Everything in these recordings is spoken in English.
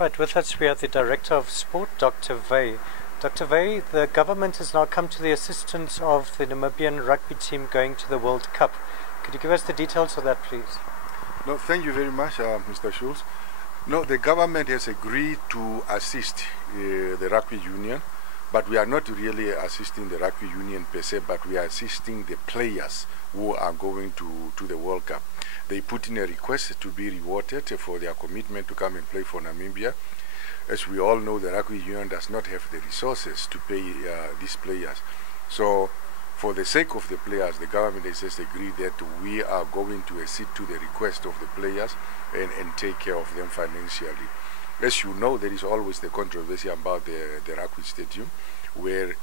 Right, with us we have the Director of Sport, Dr. Veii. Dr. Veii, the government has now come to the assistance of the Namibian rugby team going to the World Cup. Could you give us the details of that, please? No, thank you very much, Mr. Schulz. No, the government has agreed to assist the rugby union, but we are not really assisting the rugby union per se, but we are assisting the players who are going to the World Cup. They put in a request to be rewarded for their commitment to come and play for Namibia. As we all know, the rugby union does not have the resources to pay these players. So, for the sake of the players, the government has just agreed that we are going to accede to the request of the players and take care of them financially. As you know, there is always the controversy about the rugby stadium, where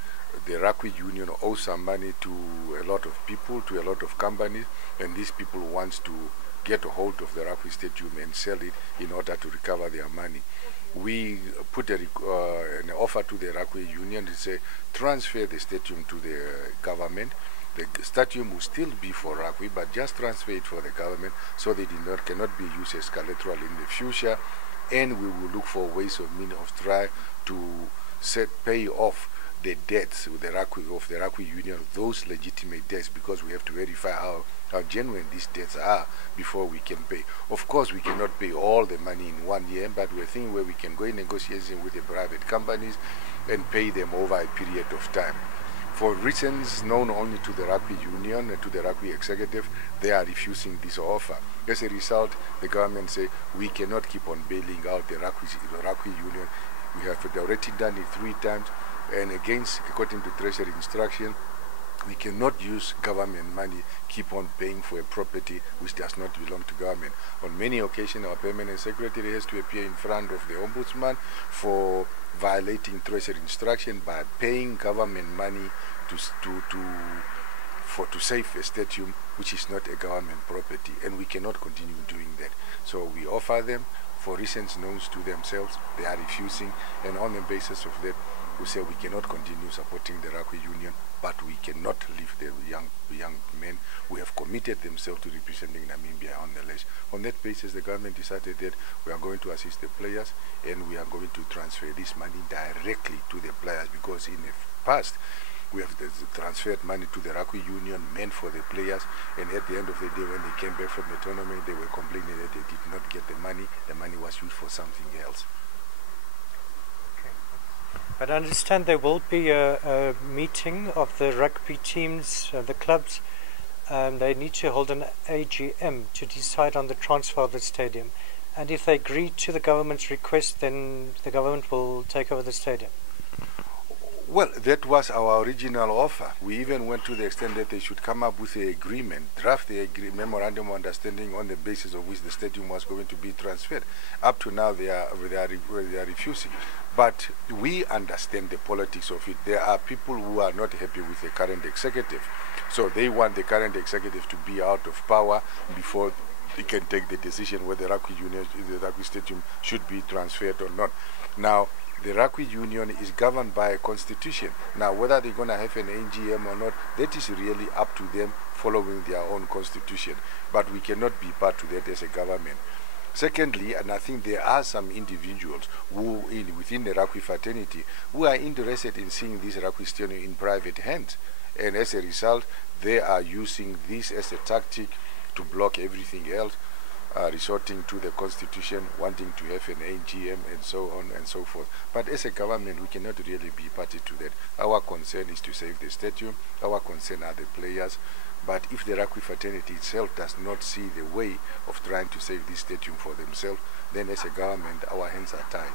the rugby union owes some money to a lot of people, to a lot of companies, and these people want to get a hold of the rugby stadium and sell it in order to recover their money. We put an offer to the rugby union to say, transfer the stadium to the government. The stadium will still be for rugby, but just transfer it for the government so that it cannot be used as collateral in the future. And we will look for ways of try to pay off the debts of the rugby union, those legitimate debts, because we have to verify how genuine these debts are before we can pay. Of course, we cannot pay all the money in 1 year, but we're thinking where we can go in negotiation with the private companies and pay them over a period of time. For reasons known only to the rugby union and to the rugby executive, they are refusing this offer. As a result, the government say we cannot keep on bailing out the rugby union. We have already done it 3 times, and according to Treasury instruction, we cannot use government money, keep on paying for a property which does not belong to government. On many occasions, our permanent secretary has to appear in front of the ombudsman for violating Treasury instruction by paying government money to save a stadium which is not a government property, and we cannot continue doing that. So we offer them, for reasons known to themselves, they are refusing, and on the basis of that, we say we cannot continue supporting the rugby union, but we cannot leave the young men who have committed themselves to representing Namibia on the ledge. On that basis, the government decided that we are going to assist the players, and we are going to transfer this money directly to the players, because in the past, we have transferred money to the rugby union meant for the players, and at the end of the day, when they came back from the tournament, they were complaining that they did not get the money was used for something else. But I understand there will be a meeting of the rugby teams, the clubs. They need to hold an AGM to decide on the transfer of the stadium. And if they agree to the government's request, then the government will take over the stadium. Well, that was our original offer. We even went to the extent that they should come up with an agreement, draft the memorandum of understanding on the basis of which the stadium was going to be transferred. Up to now, they are refusing. But we understand the politics of it. There are people who are not happy with the current executive. So they want the current executive to be out of power before they can take the decision whether the rugby stadium should be transferred or not. Now, the rugby union is governed by a constitution. Now, whether they're going to have an AGM or not, that is really up to them following their own constitution. But we cannot be part of that as a government. Secondly, and I think there are some individuals who, within the rugby fraternity, who are interested in seeing this rugby stadium in private hands. And as a result, they are using this as a tactic to block everything else, resorting to the constitution, wanting to have an AGM and so on and so forth. But as a government, we cannot really be party to that. Our concern is to save the stadium. Our concern are the players. But if the rugby fraternity itself does not see the way of trying to save this stadium for themselves, then as a government, our hands are tied.